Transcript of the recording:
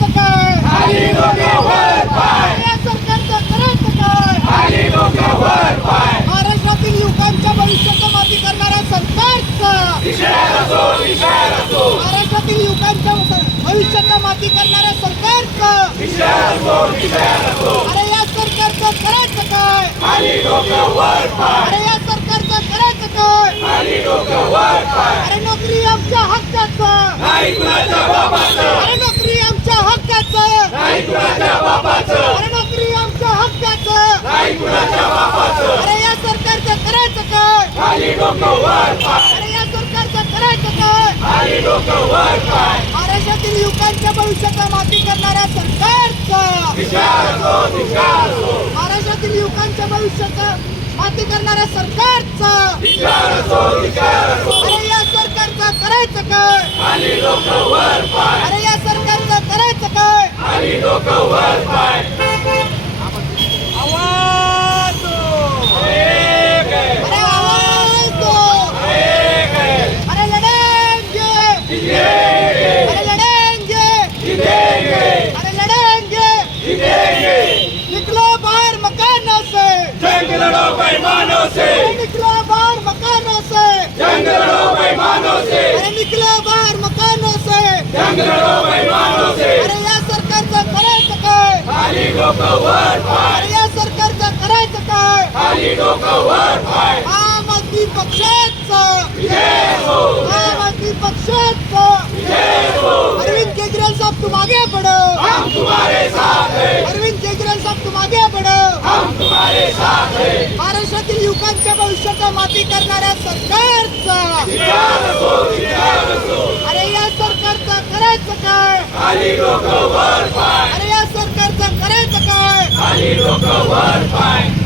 करायचं काय या सरकारचं करायचं काय महाराष्ट्रातील युवकांच्या भविष्याचं माती करणाऱ्या सरकारचं महाराष्ट्रातील युवकांच्या भविष्याचं माती करणाऱ्या सरकारचं अरे या सरकारचं करायचं काय अरे या सरकारचं करायचं काय अरे नोकरी आमच्या हक्काचं हक्काचं अरे नोकरी आमच्या हक्काचं. अरे या सरकारचं करायचं काय? अरे या सरकारचं करायचं काय? महाराष्ट्रातील युवकांच्या भविष्याचा माती करणाऱ्या सरकारचं. महाराष्ट्रातील युवकांच्या भविष्याचा माती करणाऱ्या सरकारचं. अरे या सरकारचं करायचं काय? अरे मकानों से जंग लड़ो बेईमानों से निकलो बाहर मकानों से जंग लड़ो बेईमानों से अरे निकलो बाहर मकानों से जंग लड़ो डोकं वर पाय या सरकारचं करायचं काय? खाली डोकं वर पाय आम आदमी पक्षाचं. जय हो. आम आदमी पक्षाचं. जय हो. अरविंद केजरीवाल साहब तुम आगे बढ़ो हम तुम्हारे साथ हैं. अरविंद केजरीवाल साहब तुम आगे बढ़ो हम तुम्हारे साथ हैं. महाराष्ट्रातील युवकांच्या भविष्याचा माती करणाऱ्या सरकारचा. विचार असो विचार असो. अरे या सरकारचं करायचं काय? खाली डोकं वर पाय We don't go one fine.